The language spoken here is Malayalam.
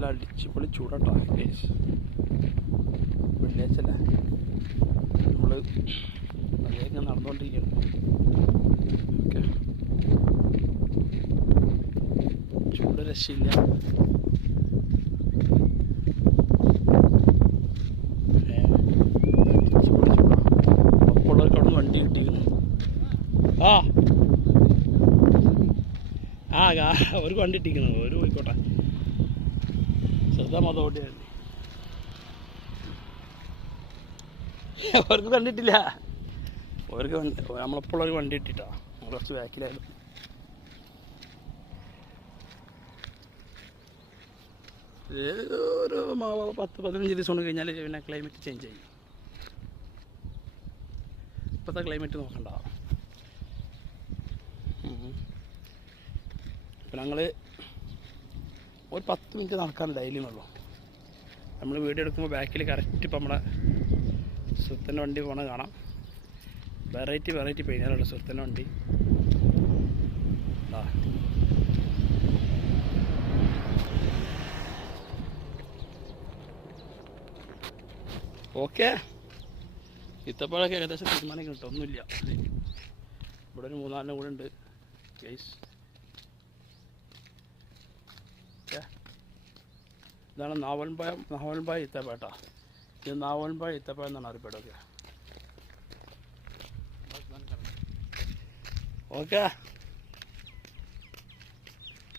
നല്ല അടിച്ചുപൊളി ചൂടാട്ടോ ഗൈസ്. വെള്ളിയാഴ്ച അല്ലേ, നമ്മൾ അതേക്ക് നടന്നുകൊണ്ടിരിക്കുകയാണ്. ഓക്കെ, ചൂട് രക്ഷയില്ല. ഒപ്പമുള്ളവർക്ക് അവിടെ നിന്ന് വണ്ടി കിട്ടിയിരിക്കുന്നു. ഒരു വണ്ടി ഇട്ടിരിക്കുന്നു, ഒരു പോയിക്കോട്ടെ. ശ്രദ്ധ മതം ഓടിയാണ്, അവർക്ക് കണ്ടിട്ടില്ല. അവർക്ക് നമ്മളെപ്പോഴും ഒരു വണ്ടി ഇട്ടിട്ടാ, കുറച്ച് ബാക്കിലായിരുന്നു. ഒരു 10-15 ദിവസം കൊണ്ട് കഴിഞ്ഞാൽ പിന്നെ ക്ലൈമറ്റ് ചേഞ്ച് ചെയ്യും. ഇപ്പോഴത്തെ ക്ലൈമറ്റ് നോക്കണ്ട. ഇപ്പം ഞങ്ങൾ ഒരു 10 മിനിറ്റ് നടക്കാൻ ഡെയിലി ഉള്ളൂ. നമ്മൾ വീഡിയോ എടുക്കുമ്പോൾ ബാക്കിൽ കറക്റ്റ് ഇപ്പം നമ്മുടെ സുഹൃത്തിൻ്റെ വണ്ടി പോകണത് കാണാം. വെറൈറ്റി പെയിനുകളുള്ള സുഹൃത്തിൻ്റെ വണ്ടി. ഓക്കെ, ഇത്തപ്പോഴൊക്കെ ഏകദേശം തീരുമാനം കിട്ടും. ഒന്നുമില്ല, ഇവിടെ ഒരു 3-4 കൂടെ ഉണ്ട് ഗൈസ്. ഇതാണ് നാവൽപായ ഇത്തപ്പേട്ട. ഇത് നാവൽപായ ഇത്തപ്പഴം എന്നാണ് അറിയപ്പെടുക. ഓക്കെ.